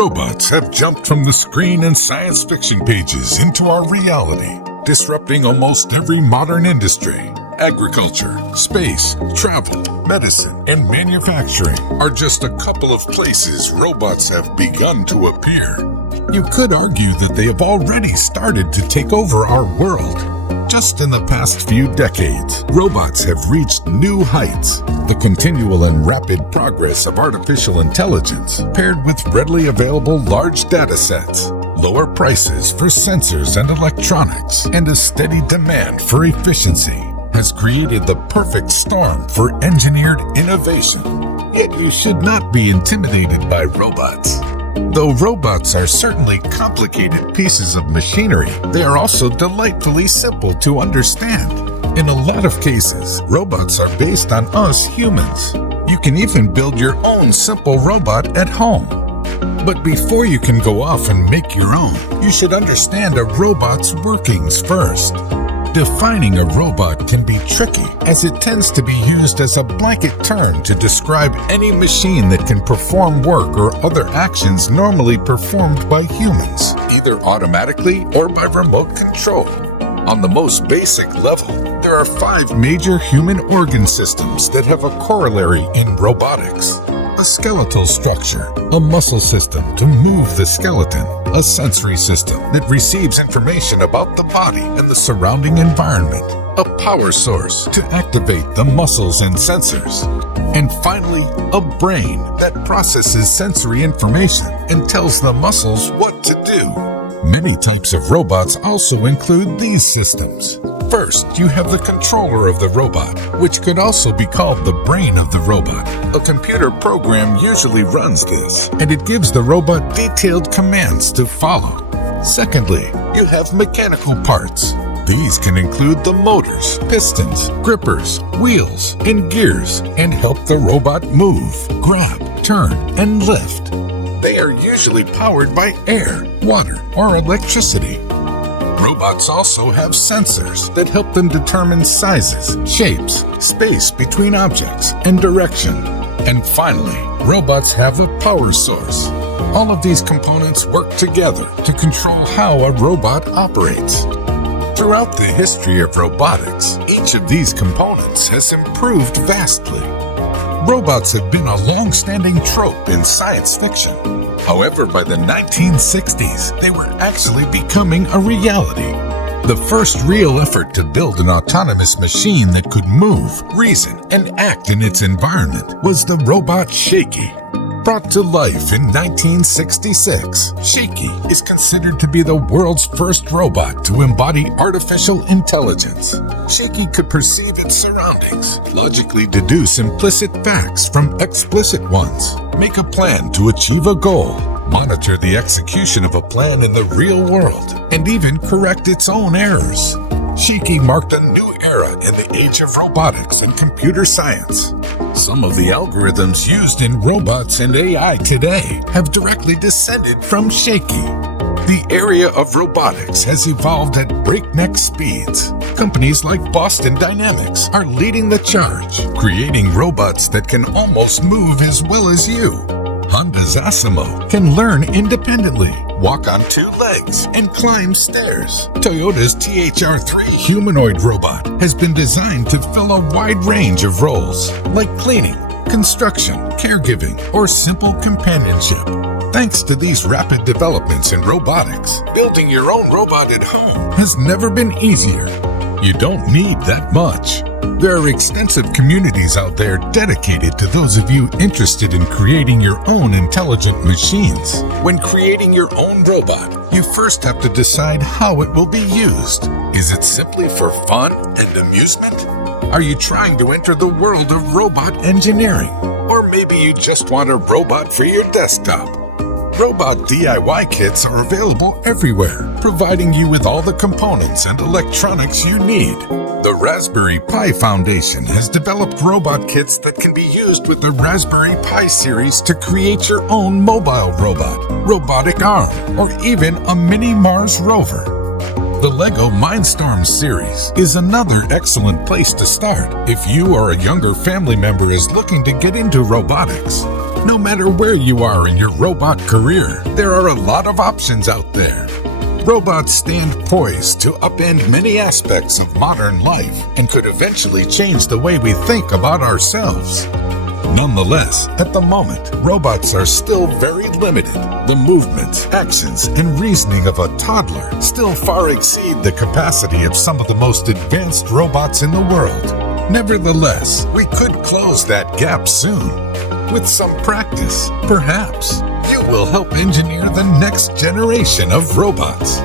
Robots have jumped from the screen and science fiction pages into our reality, disrupting almost every modern industry. Agriculture, space, travel, medicine, and manufacturing are just a couple of places robots have begun to appear. You could argue that they have already started to take over our world. Just in the past few decades, robots have reached new heights. The continual and rapid progress of artificial intelligence, paired with readily available large data sets, lower prices for sensors and electronics, and a steady demand for efficiency, has created the perfect storm for engineered innovation. Yet you should not be intimidated by robots. Though robots are certainly complicated pieces of machinery, they are also delightfully simple to understand. In a lot of cases, robots are based on us humans. You can even build your own simple robot at home. But before you can go off and make your own, you should understand a robot's workings first. Defining a robot can be tricky, as it tends to be used as a blanket term to describe any machine that can perform work or other actions normally performed by humans, either automatically or by remote control. On the most basic level, there are 5 major human organ systems that have a corollary in robotics. A skeletal structure, a muscle system to move the skeleton, a sensory system that receives information about the body and the surrounding environment, a power source to activate the muscles and sensors, and finally, a brain that processes sensory information and tells the muscles what to do. Many types of robots also include these systems. First, you have the controller of the robot, which could also be called the brain of the robot. A computer program usually runs this, and it gives the robot detailed commands to follow. Secondly, you have mechanical parts. These can include the motors, pistons, grippers, wheels, and gears, and help the robot move, grab, turn, and lift. They are usually powered by air, water, or electricity. Robots also have sensors that help them determine sizes, shapes, space between objects, and direction. And finally, robots have a power source. All of these components work together to control how a robot operates. Throughout the history of robotics, each of these components has improved vastly. Robots have been a long-standing trope in science fiction. However, by the 1960s, they were actually becoming a reality. The first real effort to build an autonomous machine that could move, reason, and act in its environment was the robot Shaky. Brought to life in 1966, Shaky is considered to be the world's first robot to embody artificial intelligence. Shaky could perceive its surroundings, logically deduce implicit facts from explicit ones, make a plan to achieve a goal, monitor the execution of a plan in the real world, and even correct its own errors. Shaky marked a new era in the age of robotics and computer science. Some of the algorithms used in robots and AI today have directly descended from Shaky. The area of robotics has evolved at breakneck speeds. Companies like Boston Dynamics are leading the charge, creating robots that can almost move as well as you. Honda's Asimo can learn independently, walk on 2 legs, and climb stairs. Toyota's THR3 humanoid robot has been designed to fill a wide range of roles, like cleaning, construction, caregiving, or simple companionship. Thanks to these rapid developments in robotics, building your own robot at home has never been easier. You don't need that much. There are extensive communities out there dedicated to those of you interested in creating your own intelligent machines. When creating your own robot, you first have to decide how it will be used. Is it simply for fun and amusement? Are you trying to enter the world of robot engineering? Or maybe you just want a robot for your desktop. Robot DIY kits are available everywhere, providing you with all the components and electronics you need. The Raspberry Pi Foundation has developed robot kits that can be used with the Raspberry Pi series to create your own mobile robot, robotic arm, or even a mini Mars rover. The LEGO Mindstorms series is another excellent place to start if you or a younger family member is looking to get into robotics. No matter where you are in your robot career, there are a lot of options out there. Robots stand poised to upend many aspects of modern life and could eventually change the way we think about ourselves. Nonetheless, at the moment, robots are still very limited. The movements, actions, and reasoning of a toddler still far exceed the capacity of some of the most advanced robots in the world. Nevertheless, we could close that gap soon. With some practice, perhaps, you will help engineer the next generation of robots.